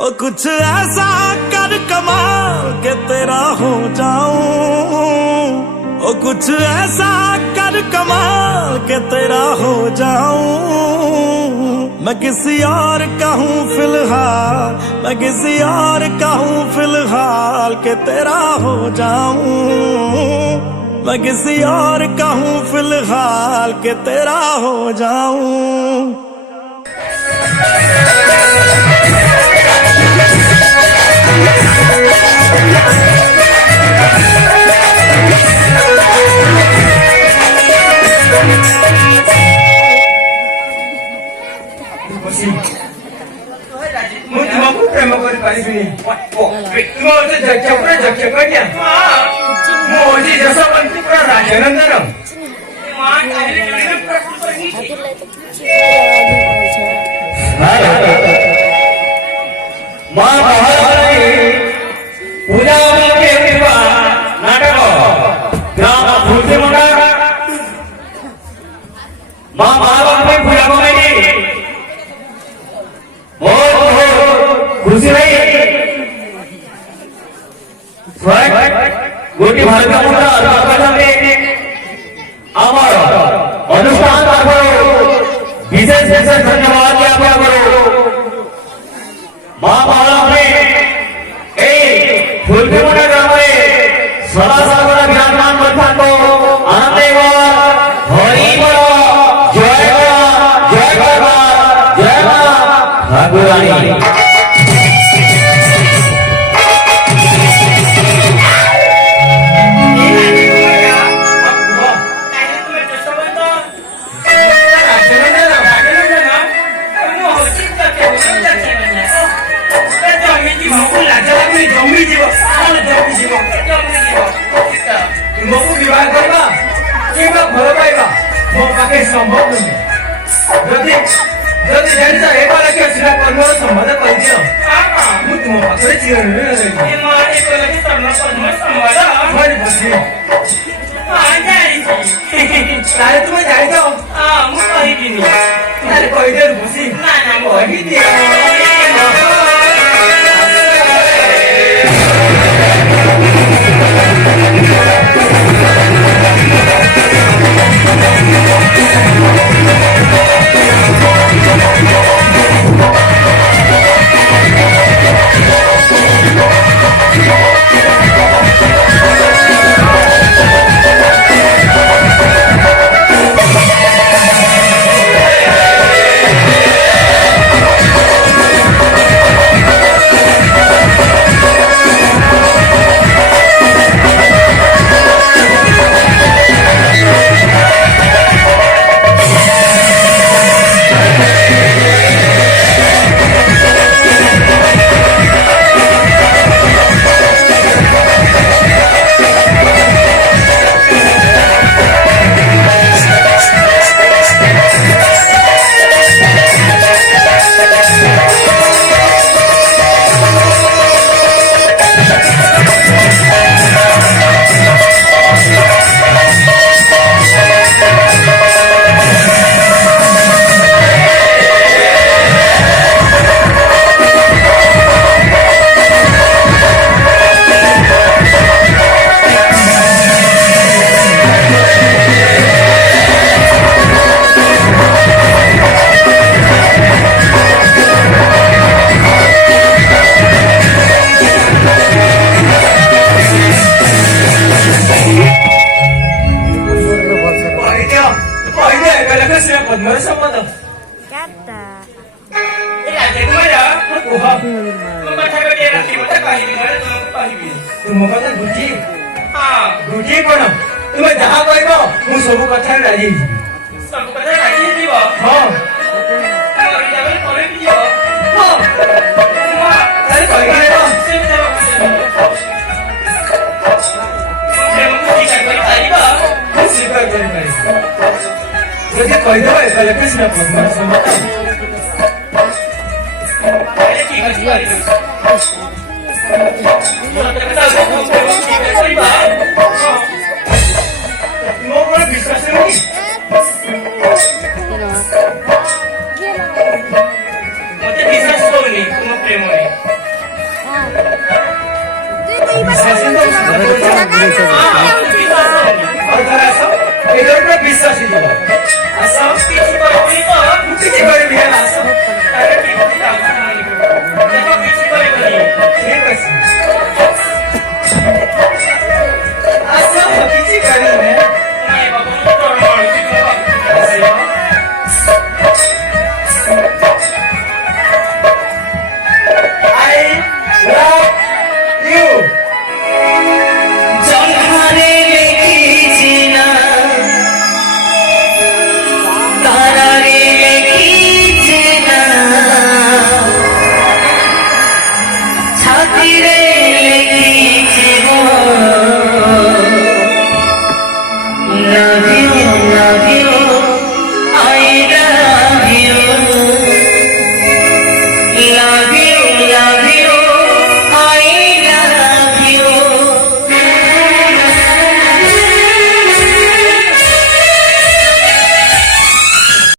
ओ कुछ ऐसा कर कमाल के तेरा हो जाऊं, ओ कुछ ऐसा कर कमाल के तेरा हो जाऊं। मैं किसी और का हूँ फिलहाल, मैं किसी और का हूँ फिलहाल के तेरा हो जाऊं। मैं किसी और का हूँ फिलहाल के तेरा हो जाऊं। ମୁଁ ତୁମକୁ ପ୍ରେମ କରିପାରିବିନି। ତୁମ ଯକ୍ଷ କନ୍ୟା ମୁଁ ହଉଛି ଯଶୋବନ୍ତୀ ପୁରା ରାଜନନ୍ଦନ। ମା ପୂଜା ନାଟକ ଗ୍ରାମ ଭୂତିମଣ୍ଡା ମା ମହାଲକ୍ଷ୍ମୀ ପୂଜା କମିଟି खुशी रही गोटी भारत आमर अनुष्ठान विशेष विशेष धन्यवाद ज्ञापन करो। मां महालक्ष्मी फुलमुंडा ग्राम सदा सर्वदा विराजमान को आनंद हरि जय जय जय ठाकुरानी। तुमको विवाह करवा किंबा भल पाइबा मो पाखे संभव नहीं। जदि जदि जानिसा ए बाला के सिना कर्मर संबंध कहियो मु तुम पाखरे चिरन रही ए माने को लगे सबना कर्मर संबंध भरि बसी आ जाई तारे तुम जाई जाओ मु कहि दिनी तारे कहि दे बसी ना ना कहि दियो। तुम कथा बुझी हां बुझी कोन तुम जहा कहबो मु सब कथा राजी सब कथा राजी दिबो हां करि जाबे करे दियो हां ताई कहि गेलो से जदि कहि देबो एका लेके सिना पद्मा सम्मत अरे ठीक है मते विश्वास करूनी तुम प्रेम ଆଉ ଥରେ ଆସ ଏଇଟା ପୁରା ବିଶ୍ୱାସ ହେଇଯିବ ଆସ କିଛି କରିବି ହେଲା ଆସ